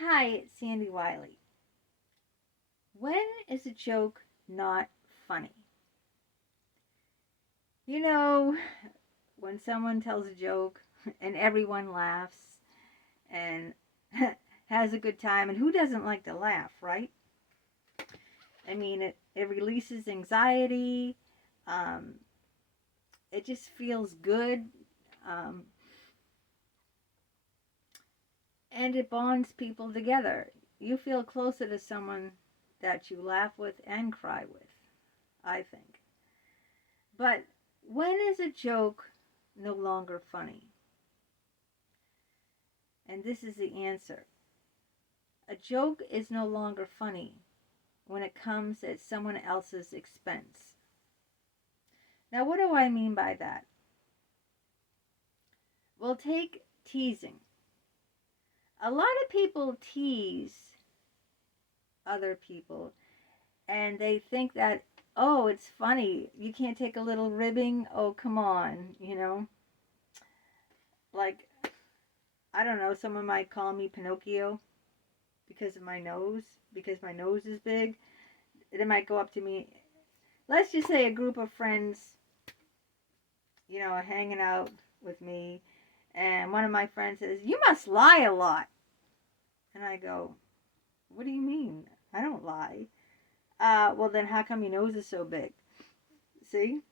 Hi, it's Sandy Wiley. When is a joke not funny? You know, when someone tells a joke and everyone laughs and has a good time, and who doesn't like to laugh, right? I mean, it releases anxiety, um, it just feels good, um, and it bonds people together. You feel closer to someone that you laugh with and cry with, I think. But when is a joke no longer funny? And this is the answer. A joke is no longer funny when it comes at someone else's expense. Now, what do I mean by that? Well, take teasing. A lot of people tease other people and they think that, oh, it's funny. You can't take a little ribbing? Oh, come on, Like, I don't know, someone might call me Pinocchio because of my nose, because my nose is big. They might go up to me. Let's just say a group of friends, hanging out with me, and one of my friends says, "You must lie a lot." And I go, "What do you mean? I don't lie." Well, then how come your nose is so big? See?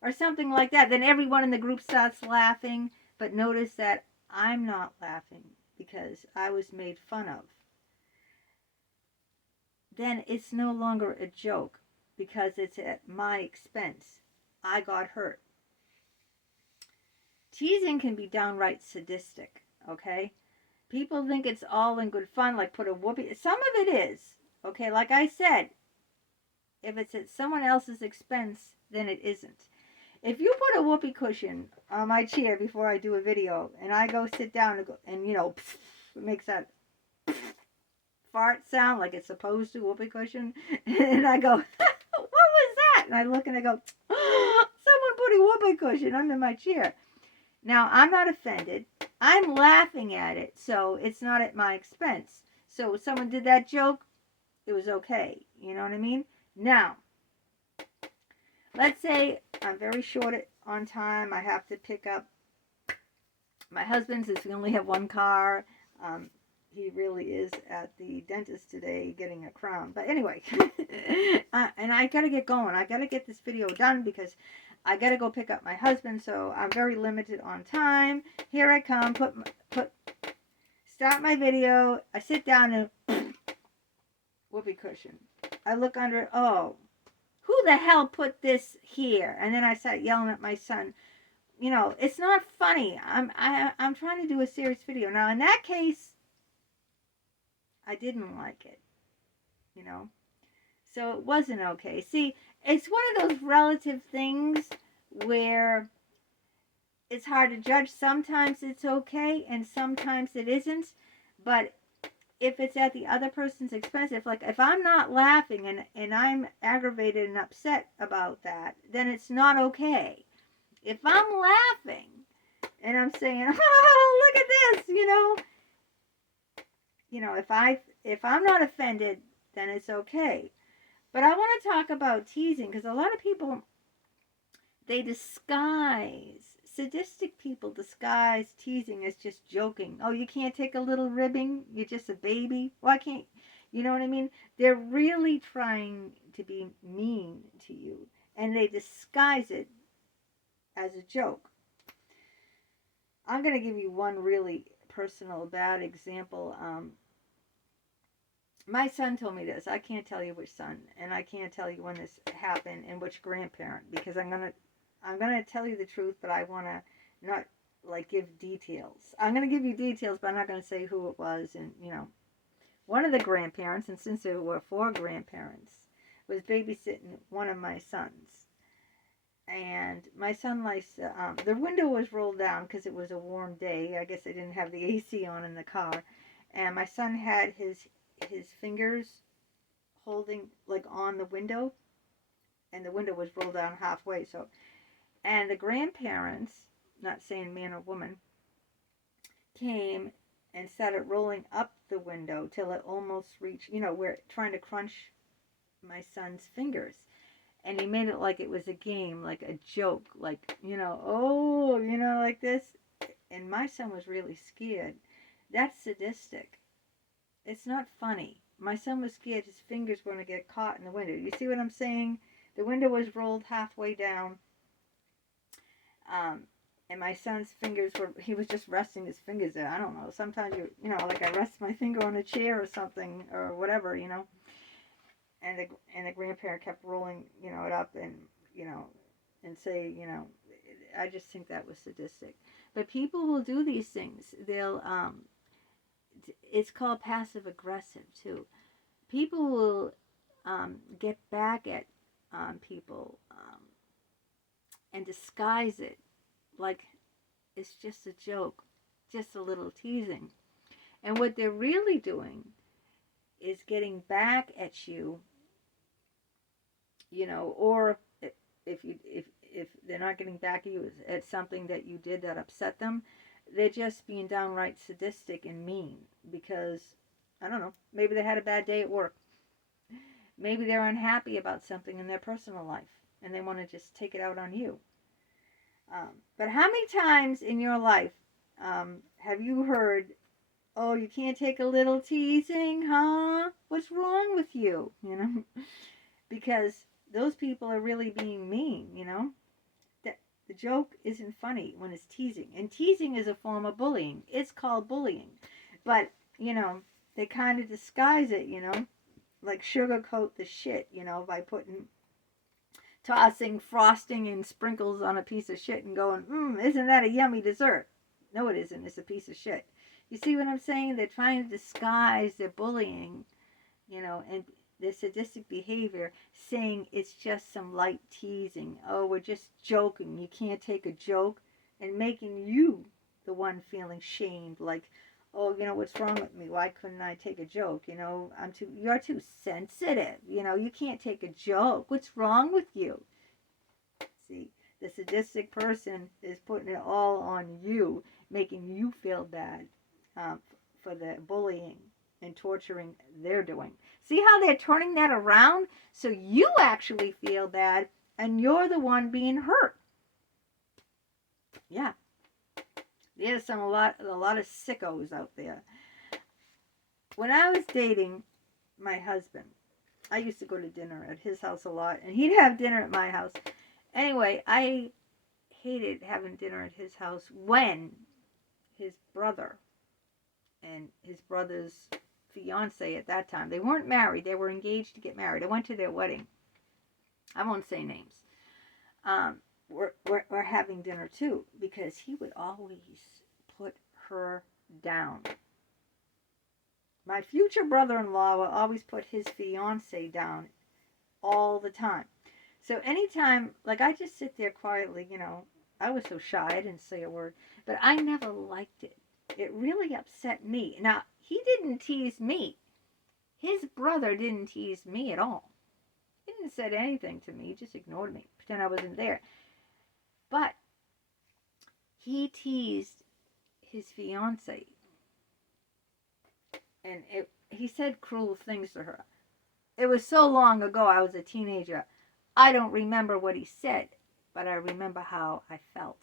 Or something like that. Then everyone in the group starts laughing, but notice that I'm not laughing because I was made fun of. Then it's no longer a joke because it's at my expense. I got hurt. Teasing can be downright sadistic, okay? People think it's all in good fun, like put a whoopee. Some of it is, okay? Like I said, if it's at someone else's expense, then it isn't. If you put a whoopee cushion on my chair before I do a video, and I go sit down and it makes that fart sound like it's supposed to, whoopee cushion, and I go, what was that? And I look and I go, someone put a whoopee cushion under my chair. Now, I'm not offended. I'm laughing at it, so it's not at my expense. So if someone did that joke, it was okay. You know what I mean? Now, let's say I'm very short on time. I have to pick up my husband since we only have one car. He really is at the dentist today getting a crown. But anyway, and I got to get going. I got to get this video done because I got to go pick up my husband. So I'm very limited on time. Here I come. Start my video. I sit down and whoopee cushion. I look under it. Oh, who the hell put this here? And then I start yelling at my son. It's not funny. I'm trying to do a serious video. Now in that case, I didn't like it, you know. So it wasn't okay. See, it's one of those relative things where it's hard to judge. Sometimes it's okay and sometimes it isn't. But if it's at the other person's expense, if I'm not laughing and I'm aggravated and upset about that, then it's not okay. If I'm laughing and I'm saying, "Oh, look at this," if I'm not offended, then it's okay. But I want to talk about teasing because a lot of people, they disguise, sadistic people disguise teasing as just joking. Oh, you can't take a little ribbing? You're just a baby? Why can't, you know what I mean? They're really trying to be mean to you and they disguise it as a joke. I'm going to give you one really personal bad example. My son told me this. I can't tell you which son, and I can't tell you when this happened and which grandparent because I'm gonna tell you the truth, but I wanna not like give details. I'm gonna give you details, but I'm not gonna say who it was. And one of the grandparents, and since there were four grandparents, was babysitting one of my sons. And my son likes the window was rolled down because it was a warm day. I guess they didn't have the AC on in the car, and my son had his fingers holding like on the window, and the window was rolled down halfway. So, and the grandparents, not saying man or woman, came and started rolling up the window till it almost reached, where trying to crunch my son's fingers. And he made it like it was a game, like a joke, like, oh, like this. And my son was really scared. That's sadistic. It's not funny. My son was scared his fingers were going to get caught in the window. You see what I'm saying? The window was rolled halfway down. And my son's fingers he was just resting his fingers there. I don't know. Sometimes like I rest my finger on a chair or something or whatever, And the grandparent kept rolling, it up and, and say, I just think that was sadistic. But people will do these things. They'll, it's called passive aggressive too. People will get back at people and disguise it like it's just a joke, just a little teasing. And what they're really doing is getting back at you, or if they're not getting back at you at something that you did that upset them, they're just being downright sadistic and mean because, I don't know, maybe they had a bad day at work. Maybe they're unhappy about something in their personal life and they want to just take it out on you. But how many times in your life have you heard, oh, you can't take a little teasing, huh? What's wrong with you? Because those people are really being mean, The joke isn't funny when it's teasing. And teasing is a form of bullying. It's called bullying. But, they kind of disguise it, like sugarcoat the shit, by tossing frosting and sprinkles on a piece of shit and going, isn't that a yummy dessert? No, it isn't. It's a piece of shit. You see what I'm saying? They're trying to disguise their bullying, and their sadistic behavior, saying it's just some light teasing. Oh, we're just joking. You can't take a joke, and making you the one feeling shamed, like, oh, what's wrong with me? Why couldn't I take a joke? You're too sensitive. You can't take a joke. What's wrong with you? See, the sadistic person is putting it all on you, making you feel bad for the bullying and torturing they're doing. See how they're turning that around? So you actually feel bad and you're the one being hurt. Yeah. There's a lot of sickos out there. When I was dating my husband, I used to go to dinner at his house a lot, and he'd have dinner at my house. Anyway, I hated having dinner at his house when his brother and his brother's fiance at that time, they weren't married, they were engaged to get married. I went to their wedding. I won't say names. We're having dinner too, because he would always put her down. My future brother-in-law would always put his fiance down all the time. So anytime, like, I just sit there quietly, I was so shy, I didn't say a word, but I never liked it. It really upset me. Now, he didn't tease me. His brother didn't tease me at all. He didn't say anything to me. He just ignored me, pretend I wasn't there. But he teased his fiance. And he said cruel things to her. It was so long ago, I was a teenager. I don't remember what he said, but I remember how I felt.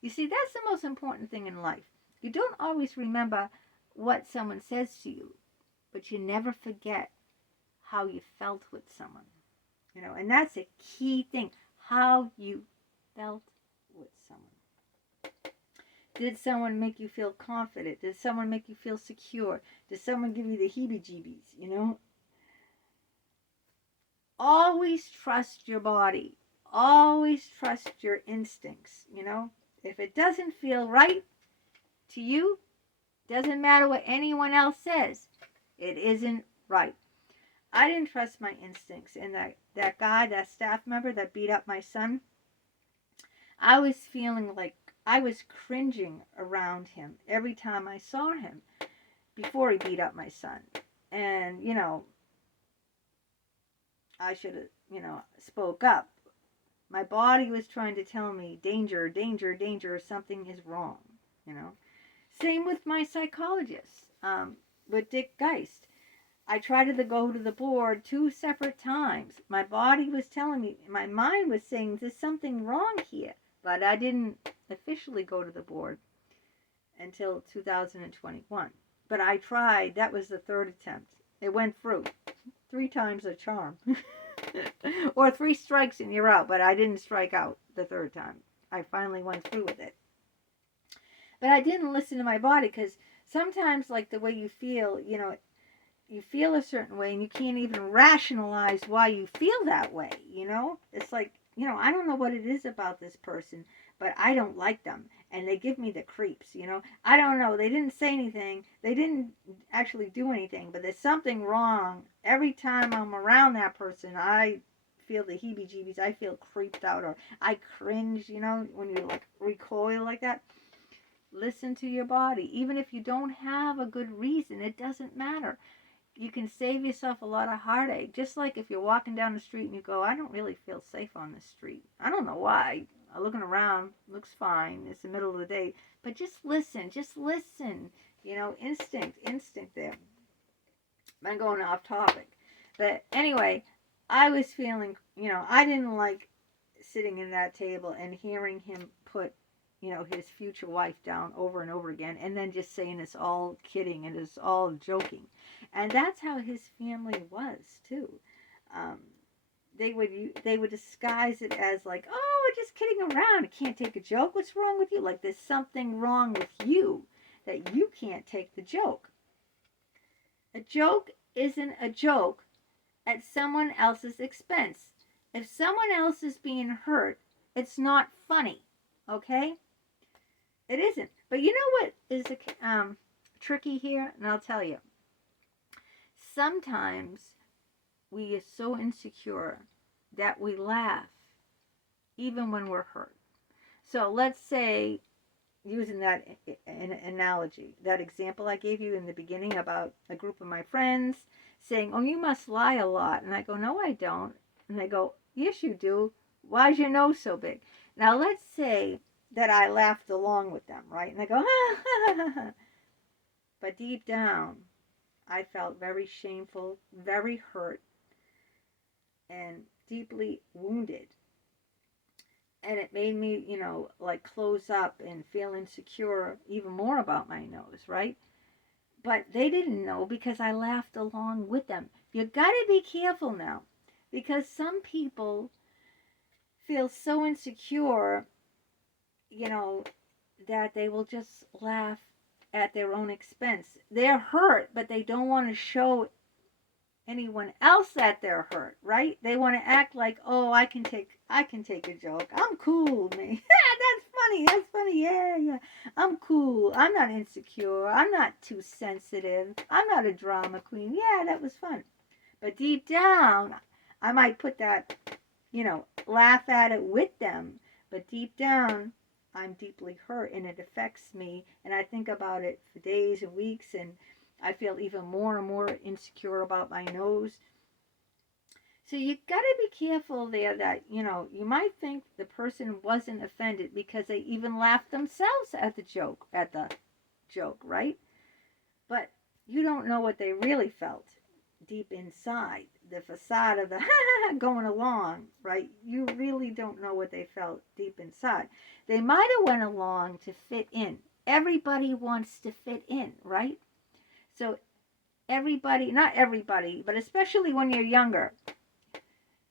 You see, that's the most important thing in life. You don't always remember what someone says to you, but you never forget how you felt with someone. And that's a key thing, how you felt with someone. Did someone make you feel confident? Did someone make you feel secure? Did someone give you the heebie-jeebies, Always trust your body. Always trust your instincts, If it doesn't feel right to you, doesn't matter what anyone else says, it isn't right. I didn't trust my instincts. And that guy, that staff member that beat up my son, I was feeling like I was cringing around him every time I saw him before he beat up my son. And, I should have, spoke up. My body was trying to tell me, danger, danger, danger, something is wrong, Same with my psychologist, with Dick Geist. I tried to go to the board 2 separate times. My body was telling me, my mind was saying there's something wrong here, but I didn't officially go to the board until 2021. But I tried. That was the third attempt. It went through. 3 times a charm. Or 3 strikes and you're out. But I didn't strike out the third time. I finally went through with it. But I didn't listen to my body, because sometimes, like, the way you feel, you feel a certain way and you can't even rationalize why you feel that way, It's like, I don't know what it is about this person, but I don't like them. And they give me the creeps, I don't know. They didn't say anything. They didn't actually do anything, but there's something wrong. Every time I'm around that person, I feel the heebie-jeebies. I feel creeped out, or I cringe, when you, like, recoil like that. Listen to your body. Even if you don't have a good reason, it doesn't matter. You can save yourself a lot of heartache. Just like if you're walking down the street and you go, I don't really feel safe on this street. I don't know why. I'm looking around, looks fine. It's the middle of the day. But just listen. Instinct there. I'm going off topic. But anyway, I was feeling, I didn't like sitting in that table and hearing him put his future wife down over and over again, and then just saying it's all kidding and it's all joking. And that's how his family was too. They would disguise it as like, oh, we're just kidding around. I can't take a joke. What's wrong with you? Like there's something wrong with you that you can't take the joke. A joke isn't a joke at someone else's expense. If someone else is being hurt, it's not funny. Okay? It isn't. But you know what is tricky here? And I'll tell you. Sometimes we are so insecure that we laugh even when we're hurt. So let's say, using that analogy, that example I gave you in the beginning about a group of my friends saying, oh, you must lie a lot. And I go, no, I don't. And they go, yes, you do. Why's your nose so big? Now let's say that I laughed along with them, right? And I go, ha, ha, ha, ha. But deep down, I felt very shameful, very hurt, and deeply wounded. And it made me, like close up and feel insecure even more about my nose, right? But they didn't know because I laughed along with them. You gotta be careful now, because some people feel so insecure, that they will just laugh at their own expense. They're hurt, but they don't want to show anyone else that they're hurt, right? They want to act like, oh, I can take a joke. I'm cool, man. That's funny. Yeah. I'm cool. I'm not insecure. I'm not too sensitive. I'm not a drama queen. Yeah, that was fun. But deep down, I might put that, laugh at it with them. But deep down, I'm deeply hurt and it affects me, and I think about it for days and weeks, and I feel even more and more insecure about my nose. So you gotta be careful there that, you might think the person wasn't offended because they even laughed themselves at the joke, right? But you don't know what they really felt deep inside. The facade of the going along, right? You really don't know what they felt deep inside. They might have went along to fit in. Everybody wants to fit in, right? So everybody, not everybody, but especially when you're younger,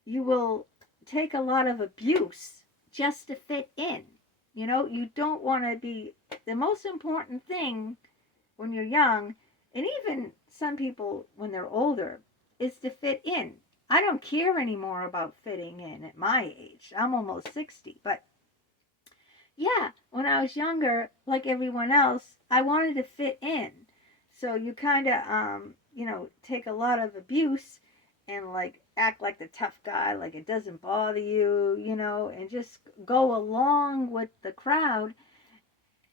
you will take a lot of abuse just to fit in. You don't want to be, the most important thing when you're young, and even some people when they're older, is to fit in. I don't care anymore about fitting in at my age. I'm almost 60. But yeah, when I was younger, like everyone else, I wanted to fit in. So you kind of, take a lot of abuse and like act like the tough guy, like it doesn't bother you, and just go along with the crowd.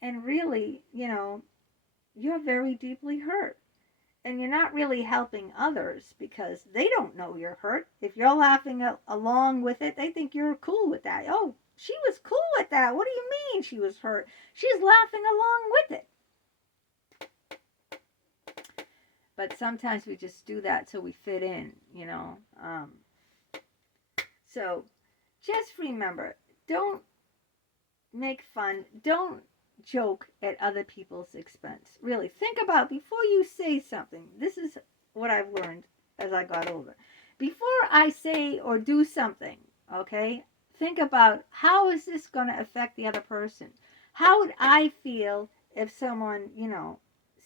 And really, you're very deeply hurt. And you're not really helping others because they don't know you're hurt. If you're laughing along with it, they think you're cool with that. Oh, she was cool with that. What do you mean she was hurt? She's laughing along with it. But sometimes we just do that so we fit in, you know. So just remember, don't make fun, don't joke at other people's expense. Really, think about before you say something. This is what I've learned as I got older. Before I say or do something, okay, think about how is this going to affect the other person? How would I feel if someone, you know,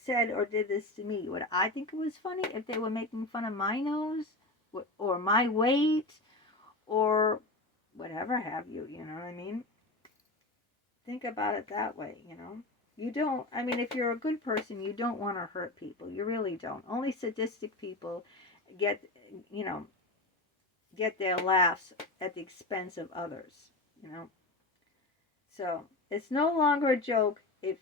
said or did this to me? Would I think it was funny if they were making fun of my nose or my weight or whatever have you? You know what I mean? Think about it that way, you know. You don't, I mean, if you're a good person, you don't want to hurt people. You really don't. Only sadistic people get, you know, get their laughs at the expense of others, you know. So it's no longer a joke if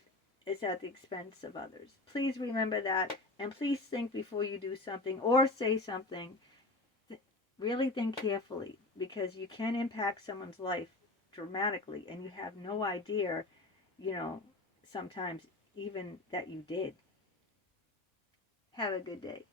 it's at the expense of others. Please remember that, and please think before you do something or say something. Really think carefully, because you can impact someone's life dramatically, and you have no idea, you know, sometimes even that you did. Have a good day.